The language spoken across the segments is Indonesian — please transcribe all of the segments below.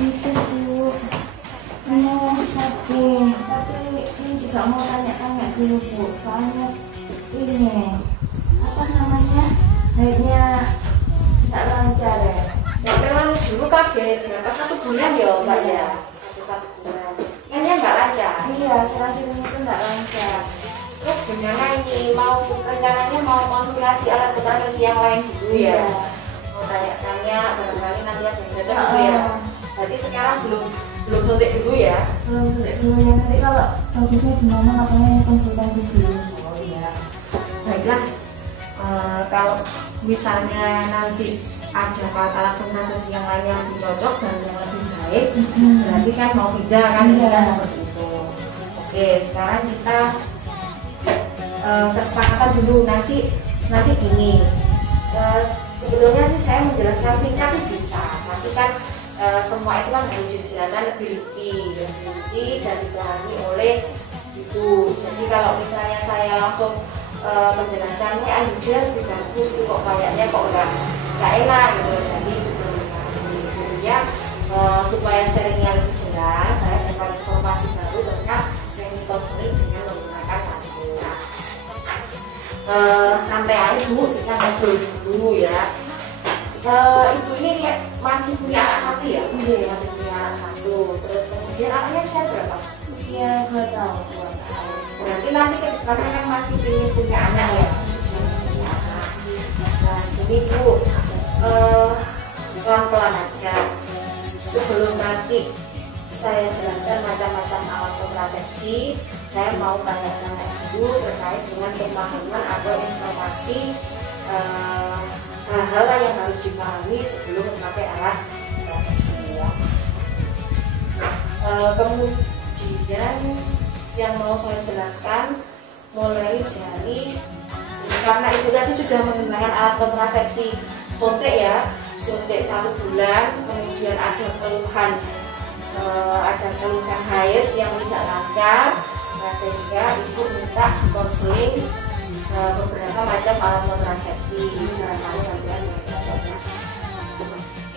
Permisi Bu, mau shopping, tapi ini juga mau tanya-tanya dulu Bu, soalnya ini apa namanya haidnya nggak lancar ya. Ya memang dulu kaget, berapa 1 bulan ya Mbak ya? 1 bulan. Kayaknya nggak lancar. Iya, terakhir itu nggak lancar. Terus gimana ini rencananya mau konsultasi alat kontrasepsi yang lain dulu ya? Mau tanya-tanya, barangkali nanti ada yang cocok dulu ya. Berarti sekarang belum suntik dulu ya? Belum suntik dulu ya, nanti kalau bagusnya gimana makanya konsultasi dulu. Oh iya. Baiklah, kalau misalnya nanti ada alat kontrasepsi yang lain yang lebih cocok dan yang lebih baik, berarti kan mau pindah kan? Iya. Seperti itu. Oke, sekarang kita kesepakatan dulu nanti gini. Sebelumnya sih saya menjelaskan singkat sih bisa, tapi kan semua itu kan harus dijelaskan lebih rinci dan dipahami oleh ibu. Jadi kalau misalnya saya langsung penjelasannya dia lebih bagus itu kok kayaknya kok nggak enak gitu. Jadi sebelumnya supaya sharingnya lebih jelas, saya dapat informasi baru tentang training counseling dengan menggunakan kamera. Sampai hari Bu kita ngobrol dulu ya. Ibu ini masih punya anak satu ya? Iya, masih punya anak satu. Terus kemudian anaknya usia berapa? Usia 2 tahun. Berarti nanti karena kan masih ingin punya anak ya? Nah, jadi Bu, pelan-pelan aja. Sebelum nanti saya jelaskan macam-macam alat kontrasepsi, saya mau tanya-tanya dulu terkait dengan pemahaman atau informasi hal-hal yang harus dipahami sebelum memakai alat kontrasepsi ya. Kemudian yang mau saya jelaskan mulai dari karena ibu tadi sudah menggunakan alat kontrasepsi suntik ya, suntik 1 bulan, kemudian ada keluhan haid yang tidak lancar, sehingga ibu minta konseling beberapa macam alat kontrasepsi.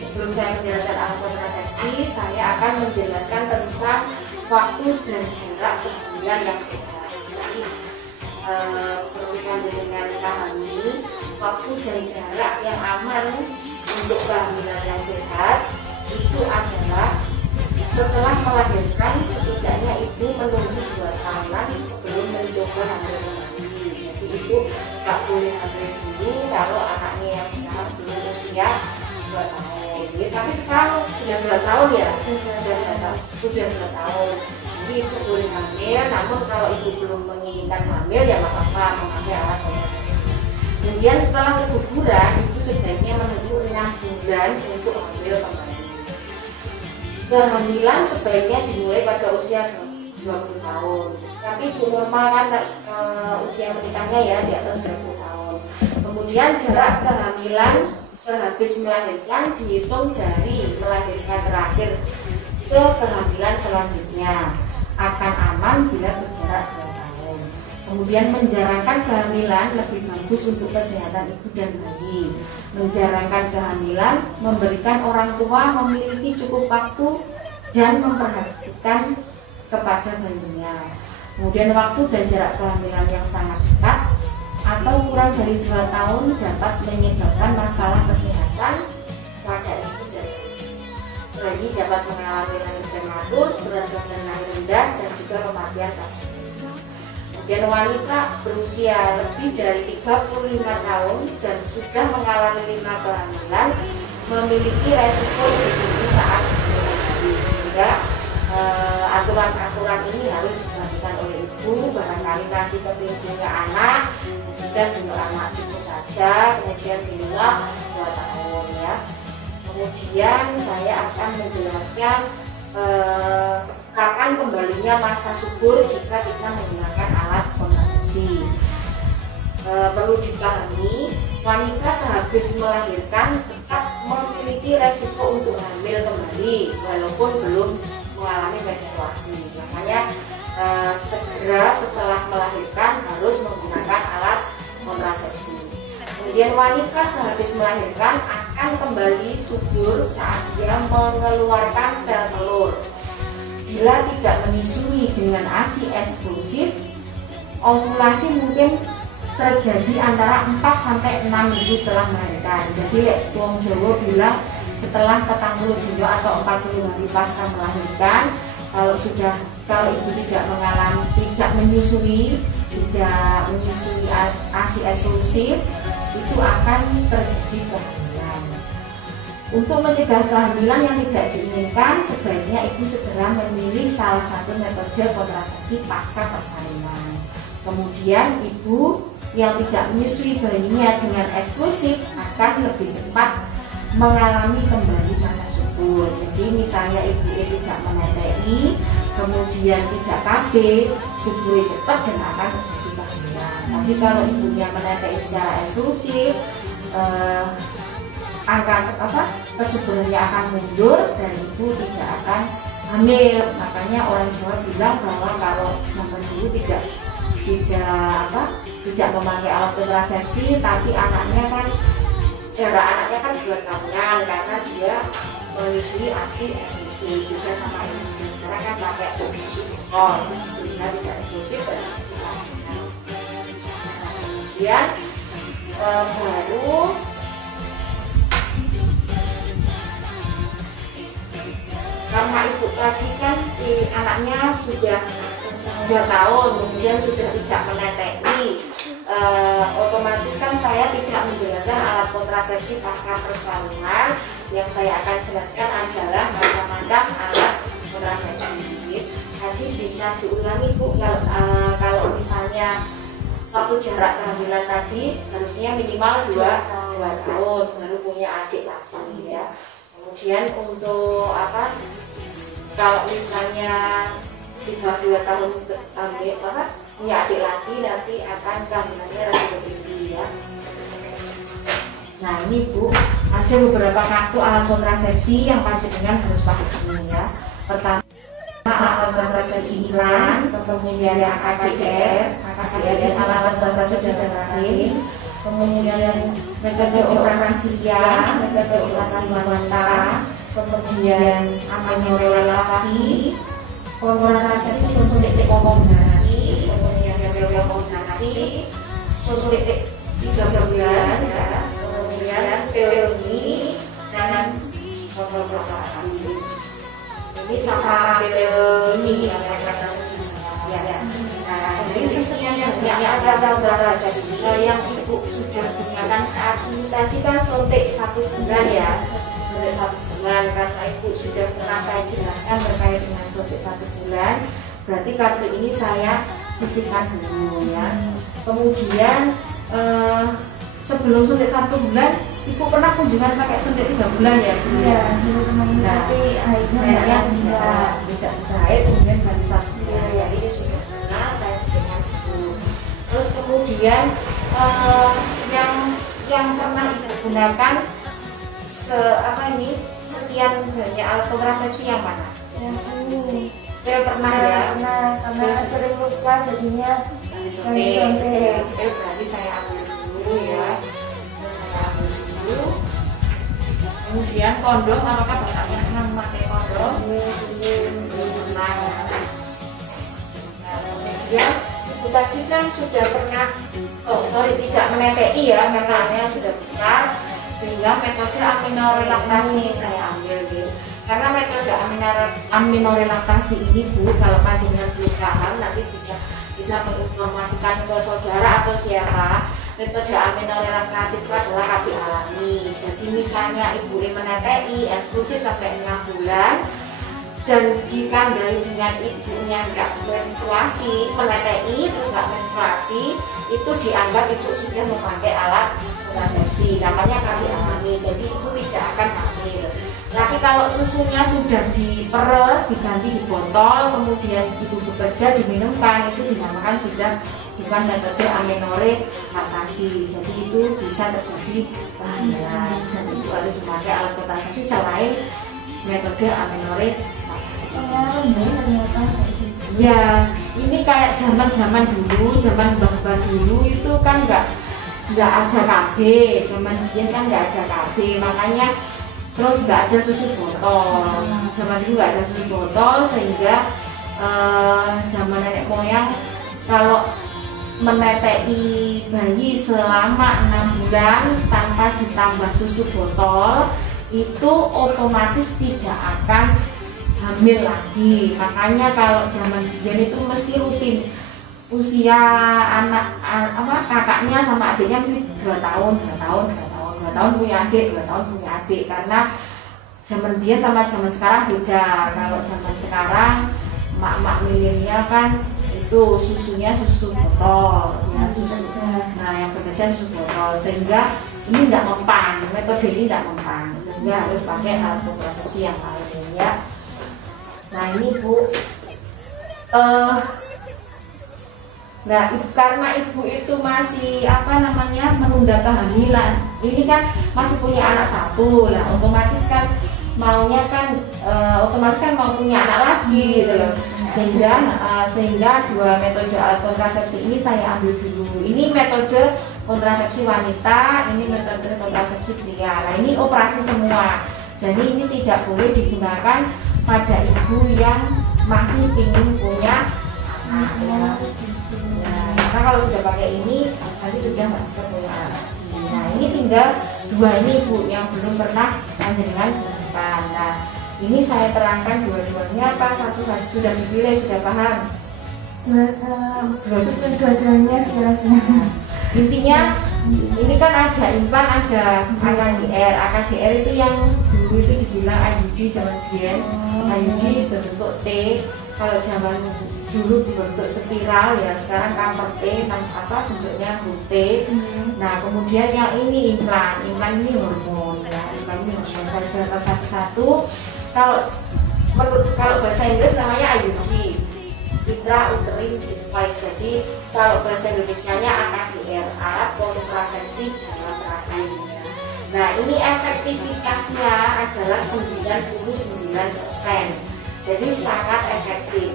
Sebelum saya menjelaskan alat kontrasepsi, saya akan menjelaskan tentang waktu dan jarak kehamilan yang sehat. Jadi perlukan dengan pahami waktu dan jarak yang aman untuk kehamilan yang sehat itu adalah setelah melahirkan setidaknya ibu menunggu 2 tahunan sebelum mencoba hamil kembali. Jadi ibu tak boleh hamil dulu kalau anaknya yang sekarang belum usia 2 tahun. Tapi sekarang sudah 2 tahun ya, sudah 2 tahun. Jadi ibu boleh hamil, namun kalau ibu belum menginginkan hamil ya nggak apa-apa memakai alat kontrasepsi. Kemudian setelah keguguran, ibu sebaiknya menunggu 6 bulan untuk hamil kembali. Kehamilan sebaiknya dimulai pada usia 20 tahun. Tapi ibu normal kan usia menikahnya ya di atas 20 tahun. Kemudian jarak kehamilan sehabis melahirkan dihitung dari melahirkan terakhir ke kehamilan selanjutnya. Akan aman bila berjarak 2 tahun. Kemudian menjarangkan kehamilan lebih bagus untuk kesehatan ibu dan bayi. Menjarangkan kehamilan memberikan orang tua memiliki cukup waktu dan memperhatikan kepada bayinya. Kemudian waktu dan jarak kehamilan yang sangat dekat atau kurang dari 2 tahun dapat menyebabkan masalah kesehatan pada ibu dan bayi, dapat mengalami lahir prematur, berat badan lahir rendah, dan juga kematian pasca. Kemudian wanita berusia lebih dari 35 tahun dan sudah mengalami 5 kehamilan memiliki resiko lebih tinggi saat berbayi, sehingga aturan-aturan ini harus diperhatikan oleh ibu. Barangkali nanti ketika anak sudah dulu anak cukup saja, kemudian bila 2 tahun ya. Kemudian saya akan menjelaskan kapan kembalinya masa subur jika kita menggunakan alat kontrasepsi. Perlu dipahami, wanita sehabis melahirkan tetap memiliki resiko untuk hamil kembali walaupun belum mengalami menstruasi. Makanya segera setelah melahirkan harus menggunakan alat kontrasepsi. Kemudian wanita sehabis melahirkan akan kembali subur saat dia mengeluarkan sel telur. Bila tidak menyusui dengan ASI eksklusif, ovulasi mungkin terjadi antara 4-6 minggu setelah melahirkan. Jadi wong Jawa bilang setelah 40 dino atau 40 hari pasca melahirkan, kalau ibu tidak menyusui ASI eksklusif, itu akan terjadi kehamilan. Untuk mencegah kehamilan yang tidak diinginkan, sebaiknya ibu segera memilih salah satu metode kontrasepsi pasca persalinan. Kemudian ibu yang tidak menyusui bayinya dengan eksklusif akan lebih cepat mengalami kembali masa subur. Jadi misalnya ibu tidak menete'i, kemudian tidak KB, subur cepat dan akan terjadi kehamilan. Tapi kalau ibunya menete'i secara eksklusif, angka kesuburannya akan mundur dan ibu tidak akan hamil. Makanya orang Jawa bilang bahwa kalau zaman dulu tidak memakai alat kontrasepsi, tapi jarak anaknya kan 2 tahunan karena dia menyusui ASI eksklusif. Juga sama ini sekarang kan pakai subur sehingga tidak eksklusif dan kemudian baru karena ibu tadi kan anaknya sudah 2 tahun, kemudian sudah tidak menete'i, otomatis kan saya tidak menjelaskan alat kontrasepsi pasca persalinan. Yang saya akan jelaskan adalah macam-macam alat kontrasepsi. Jadi bisa diulangi Bu, kalau misalnya waktu jarak kehamilan tadi harusnya minimal 2 tahun baru punya adik lagi ya. Kemudian untuk kalau misalnya di bawah 2 tahun punya adik lagi, nanti akan kehamilannya lebih tinggi ya. Nah ini Bu, ada beberapa kartu alat kontrasepsi yang panjenengan harus pahami ya. Pertama alat kontrasepsi iklan, kemudian AKDR dan alat kontrasepsi dan lain. Kemudian metode operasi ria, metode operasi wanita, kemudian aminorelatasi, kontrasepsi suntik kombinasi, kemudian rekombinasi, suntik 3 bulan, kemudian teori dan kontrasepsi. Ini sama ini yang ya. Nah, jadi sekian banyak kontrasepsi yang ibu sudah gunakan saat ini. Tadi kan suntik 1 bulan ya, suntik 1 bulan karena ibu sudah pernah saya jelaskan terkait dengan suntik 1 bulan. Berarti kartu ini saya sisihkan dulu ya. Kemudian sebelum suntik 1 bulan, ibu pernah kunjungan pakai suntik 3 bulan ya? Iya, tapi akhirnya tidak bisa haid, kemudian baru 1 bulan ya. Ini sudah pernah saya sisihkan dulu. Terus kemudian yang pernah ibu gunakan sekian banyak alat kontrasepsi yang mana? Yang ini. Pernah ya? Karena sering lupa jadinya suntik. Berarti saya ambil dulu ya. Kemudian kondom, apakah bapaknya pernah memakai kondom? Pernah. Kemudian ibu tadi kan sudah pernah, tidak menete'i ya, memangnya sudah besar, sehingga metode aminorelaktasi saya ambil gitu. Karena metode aminorelaktasi ini Bu, kalau panjenengan belum paham nanti bisa menginformasikan ke saudara atau siapa. Metode aminorelaktasi itu adalah KB alami. Jadi misalnya ibu menete'i eksklusif sampai 6 bulan dan ditandai dengan ibunya nggak menstruasi, menete'i terus nggak menstruasi, itu dianggap ibu sudah memakai alat kontrasepsi, namanya KB alami. Jadi ibu tidak akan hamil. Tapi kalau susunya sudah diperes, diganti di botol, kemudian ibu bekerja diminumkan, itu dinamakan sudah bukan metode aminorelaktasi. Jadi itu bisa terjadi kehamilan dan ibu harus memakai alat kontrasepsi selain metode aminorelaktasi. Ya, ini kayak zaman dulu, zaman mbah-mbah dulu itu kan nggak nggak ada KB, zaman dulu kan nggak ada KB, makanya terus nggak ada susu botol. Zaman dulu nggak ada susu botol, sehingga zaman nenek moyang kalau menetei bayi selama 6 bulan tanpa ditambah susu botol itu otomatis tidak akan hamil lagi. Makanya kalau zaman dulu itu mesti rutin usia kakaknya sama adiknya mesti 2 tahun punya adik, 2 tahun punya adik, karena zaman dia sama zaman sekarang beda. Kalau zaman sekarang emak-emak milenial kan itu susunya susu botol ya, susu. Nah yang bekerja susu botol, sehingga ini tidak mempan, metode ini tidak mempan, sehingga harus pakai alat kontrasepsi yang lain ya. Nah ini Bu, nah karena ibu itu masih menunda kehamilan, ini kan masih punya anak 1, lah otomatis kan maunya kan mau punya anak lagi gitu loh. Sehingga 2 metode alat kontrasepsi ini saya ambil dulu. Ini metode kontrasepsi wanita, ini metode kontrasepsi pria. Nah ini operasi semua, jadi ini tidak boleh digunakan pada ibu yang masih ingin punya anak ya. Nah, karena kalau sudah pakai ini nanti sudah nggak bisa punya anak. Nah ini tinggal 2 ini Bu yang belum pernah panjenengan gunakan. Nah ini saya terangkan dua-duanya apa, satu sudah dipilih, sudah paham? Dua-duanya sekarang. Intinya ini kan ada implan, ada AKDR. AKDR itu yang dulu itu dibilang IUD zaman dulu. IUD berbentuk T. Kalau zaman dulu berbentuk spiral ya, sekarang cover T, bentuknya T. Nah kemudian yang ini implan ini hormon ya, implan ini hormon. Saya jelaskan satu-satu. Kalau bahasa Inggris namanya IUD, intrauterine device. Jadi kalau bahasa Indonesianya AKDR, alat kontrasepsi dalam rahim. Nah ini efektivitasnya adalah 99%, jadi sangat efektif.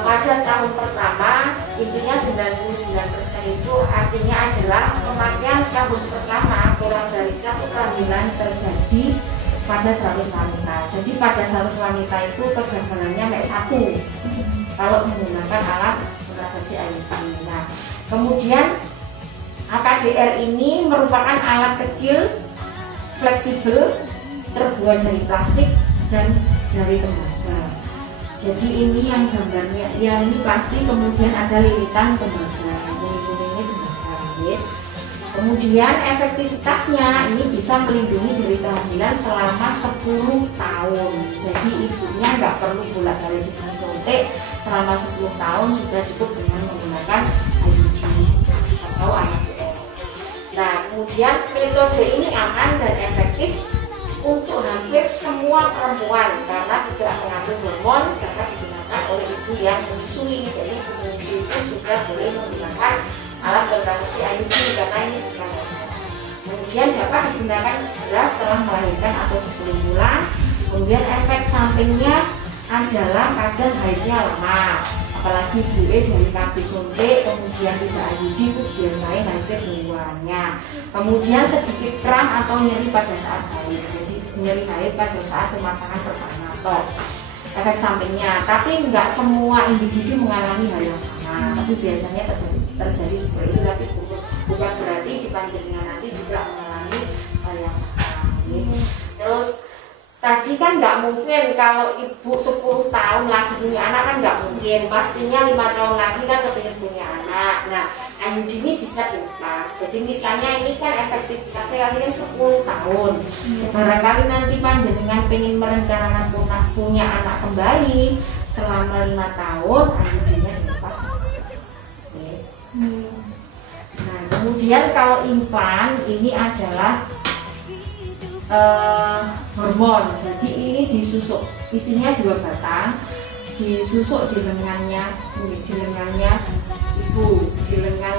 Pada tahun pertama, intinya 99% itu artinya adalah pemakaian tahun pertama kurang dari 1 kehamilan terjadi pada 100 wanita. Jadi pada 100 wanita itu kegagalannya kayak 1 kalau menggunakan alat kontrasepsi IUD. Nah kemudian AKDR ini merupakan alat kecil, fleksibel, terbuat dari plastik dan dari tembaga. Jadi ini yang gambarnya, yang ini plastik, kemudian ada lilitan tembaga, ini tembaga. Kemudian efektivitasnya ini bisa melindungi dari kehamilan selama 10 tahun. Jadi ibunya nggak perlu bolak-balik disuntik selama 10 tahun, sudah cukup dengan menggunakan IUD atau AKDR. Nah kemudian metode ini aman dan efektif untuk hampir semua perempuan karena tidak mengandung hormon, karena digunakan oleh ibu yang menyusui. Jadi ibu menyusui itu sudah boleh menggunakan alat kontrasepsi IUD karena ini bukan hormon. Kemudian dapat digunakan segera setelah melahirkan atau sebelum bulan. Kemudian efek sampingnya adalah kadang haidnya lama, apalagi ibu dari KB suntik, kemudian tidak IUD itu biasanya haidnya duluannya. Kemudian sedikit kram atau nyeri pada saat haid, jadi nyeri haid pada saat pemasangan pertama toh. Efek sampingnya, tapi nggak semua individu mengalami hal yang sama, tapi biasanya terjadi seperti itu, tapi bukan berarti di panjenengan nanti juga mengalami hal yang sama. Terus tadi kan nggak mungkin kalau ibu 10 tahun lagi punya anak, kan nggak mungkin, pastinya 5 tahun lagi kan kepingin punya anak. Nah IUD ini bisa dilepas. Jadi misalnya ini kan efektivitasnya kali kan 10 tahun. Barangkali nanti panjenengan pengen merencanakan punya anak kembali selama 5 tahun, IUD-nya dilepas. Nah kemudian kalau implan ini adalah hormon. Jadi ini disusuk, isinya 2 batang, disusuk di lengannya ibu, di lengan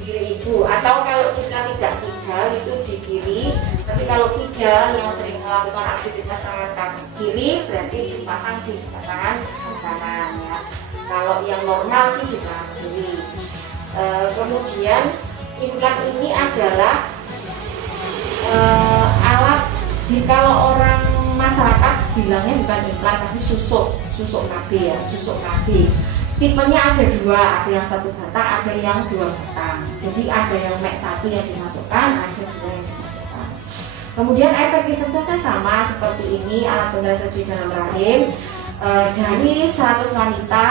kiri ibu. Atau kalau kita tidak kidal itu di kiri, tapi kalau kidal yang sering melakukan aktivitas tangan kaki kiri berarti dipasang di tangan kanan ya. Kalau yang normal sih di tangan kiri. Kemudian implan ini adalah alat kalau orang masyarakat bilangnya bukan implan tapi susuk KB ya, susuk KB. Tipenya ada dua, ada yang satu batang, ada yang dua batang. Jadi ada yang mek satu yang dimasukkan, ada dua yang dimasukkan. Kemudian efektivitasnya sama seperti ini, alat pengeras di dalam rahim. Dari 100 wanita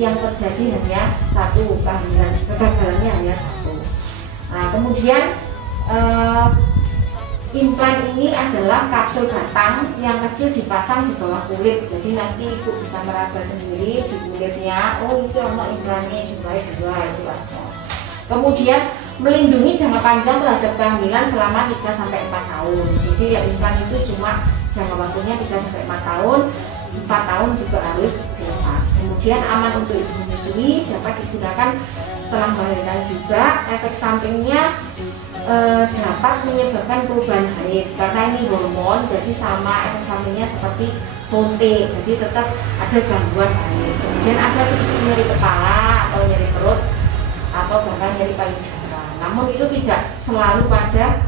yang terjadi hanya satu kehamilan, kegagalannya hanya satu. Nah, kemudian implan ini adalah kapsul batang yang kecil dipasang di bawah kulit. Jadi nanti ibu bisa meraba sendiri di kulitnya. Oh, itu ono implannya jumlahnya dua itu ada. Kemudian melindungi jangka panjang terhadap kehamilan selama 3-4 tahun. Jadi ya, implan itu cuma jangka waktunya 3-4 tahun. 4 tahun juga harus dilepas. Kemudian aman untuk ibu menyusui, dapat digunakan setelah melahirkan juga. Efek sampingnya dapat menyebabkan perubahan haid karena ini hormon, jadi sama efek sampingnya seperti suntik, jadi tetap ada gangguan haid. Kemudian ada sedikit nyeri kepala atau nyeri perut atau bahkan nyeri payudara. Namun itu tidak selalu pada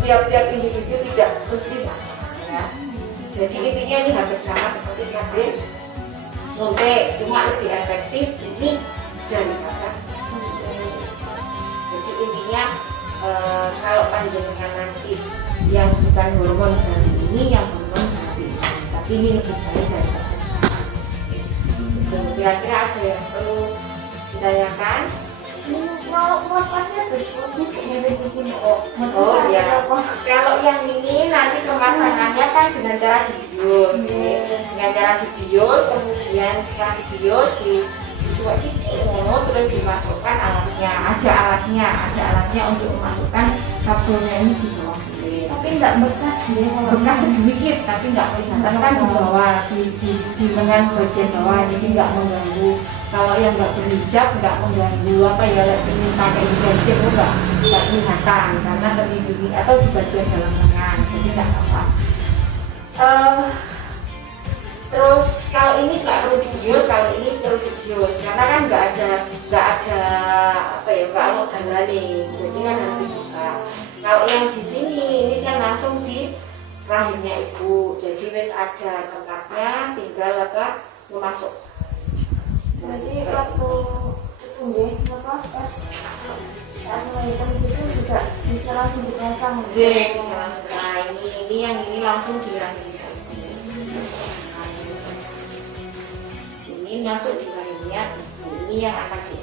tiap-tiap individu, tidak mesti sama ya. Jadi intinya ini hampir sama seperti KB suntik, cuma lebih efektif ini daripada suntik. Jadi intinya kalau panjenengan nanti yang bukan hormon dari ini, yang hormon dari ini, tapi ini lebih baik daripada sekarang. Kira-kira ada yang perlu ditanyakan? Mau pasnya bikin Oh ya, kalau yang ini nanti pemasangannya kan dengan cara dibius, dengan cara dibius, kemudian setelah dibius disuapin terus dimasukkan alatnya, ada alatnya untuk memasukkan kapsulnya ini di bawah kulit. Tapi enggak bekas ya, bekas sedikit tapi enggak kelihatan kan di bawah, di lengan bagian bawah, jadi enggak mengganggu. Kalau yang enggak berhijab enggak mengganggu apa ya, ingin pakai hijab itu enggak kelihatan karena terlindungi atau di bagian dalam lengan, jadi enggak apa-apa. Terus kalau ini nggak perlu dibius, kalau ini perlu dibius karena kan nggak ada apa ya, nggak mau nih, jadi kan harus dibuka. Kalau yang di sini ini kan langsung di rahimnya ibu, jadi wes ada tempatnya, tinggal apa memasuk. Jadi waktu itu apa pas melahirkan itu juga bisa langsung dipasang. Bisa langsung. Nah ini yang ini langsung di rahim. Ini masuk di rahimnya, ini yang akan di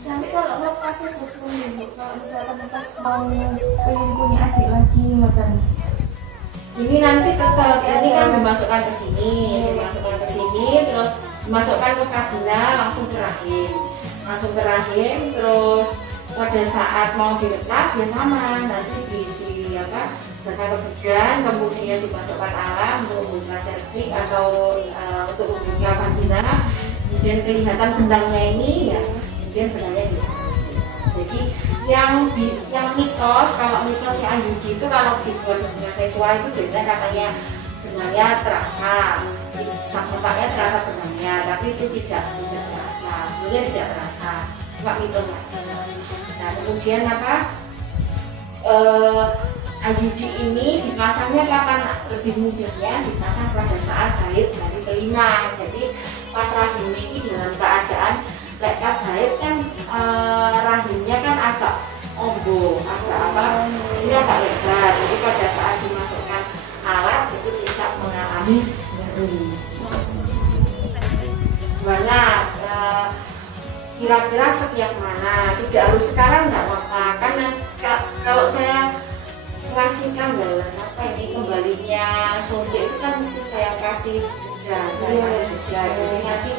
Sampai kalau lepasnya terus ibu, kalau misalkan lepas mau pengen punya adik lagi makan. Ini nanti tetap ini kan dimasukkan ke sini, terus dimasukkan ke vagina, langsung ke rahim, terus pada saat mau dilepas ya sama, nanti di apa? Bahkan kemudian dimasukkan alat untuk membuka serviks atau untuk membuka vagina, kemudian kelihatan benangnya ini ya, kemudian benangnya di. Jadi yang mitos, kalau mitosnya IUD itu kalau dibuat hubungan seksual itu biasanya katanya benangnya terasa, sampai terasa benangnya, tapi itu tidak terasa, sebenarnya tidak terasa, cuma mitos saja. Nah kemudian apa? IUD ini dipasangnya kapan lebih mudahnya, dipasang pada saat haid hari kelima. Jadi pas rahim ini dalam keadaan pas haid kan rahimnya kan agak ombo, agak apa, ini agak lebar. Jadi pada saat dimasukkan alat itu tidak mengalami nyeri. Mana kira-kira setiap mana? Tidak harus sekarang, nggak apa-apa. Karena kalau saya ngasih gambaran apa ini kembalinya suntik itu kan mesti saya kasih jeda, jadi nanti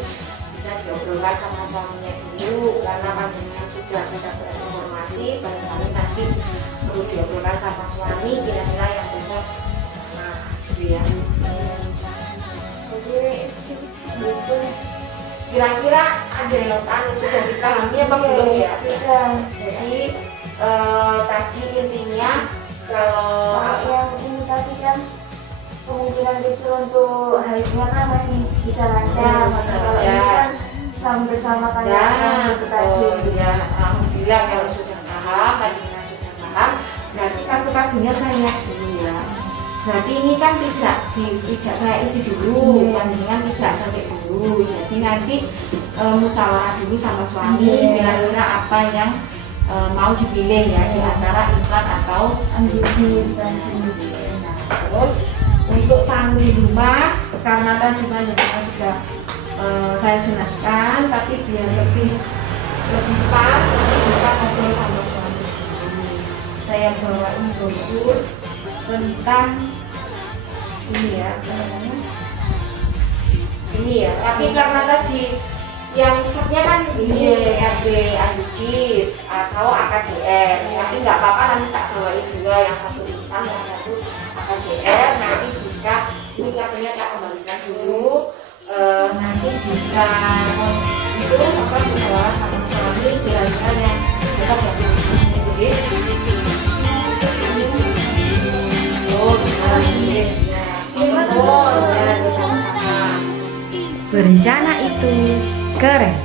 bisa diobrolkan sama suaminya dulu karena panjenengan sudah mendapatkan informasi, barangkali nanti perlu diobrolkan sama suami kira-kira yang cocok nah gitu ya. Jadi kira-kira ada yang sudah dipahami apa belum ya? Jadi tadi intinya kalau yang ini tadi kan kemungkinan kecil untuk haidnya kan masih bisa lancar, kalau ini kan bersama panjang itu tadi. Ya, alhamdulillah. bilang kalau sudah paham, panjenengan sudah paham, berarti kartu-kartunya saya dulu ya. Berarti ini kan tidak saya isi dulu, panjenengan tidak sampai dulu. Jadi nanti musyawarah dulu sama suami kira-kira apa yang mau dipilih ya di antara iklan atau anjing. Terus untuk sang di rumah, karena tadi panjenengan sudah saya jelaskan, tapi biar lebih pas nanti bisa ngobrol sama suami. Saya bawain brosur tentang ini ya, ini ya. Tapi karena tadi yang setnya kan ini RB Adjit atau AKDR, tapi nggak apa-apa, nanti tak bawain juga yang satu hitam, yang satu AKDR. Nanti bisa ini kartunya tak kembalikan dulu, nanti bisa itu apa musyawarah sama suami kira-kira yang tetap bagus ini. Berencana itu keren.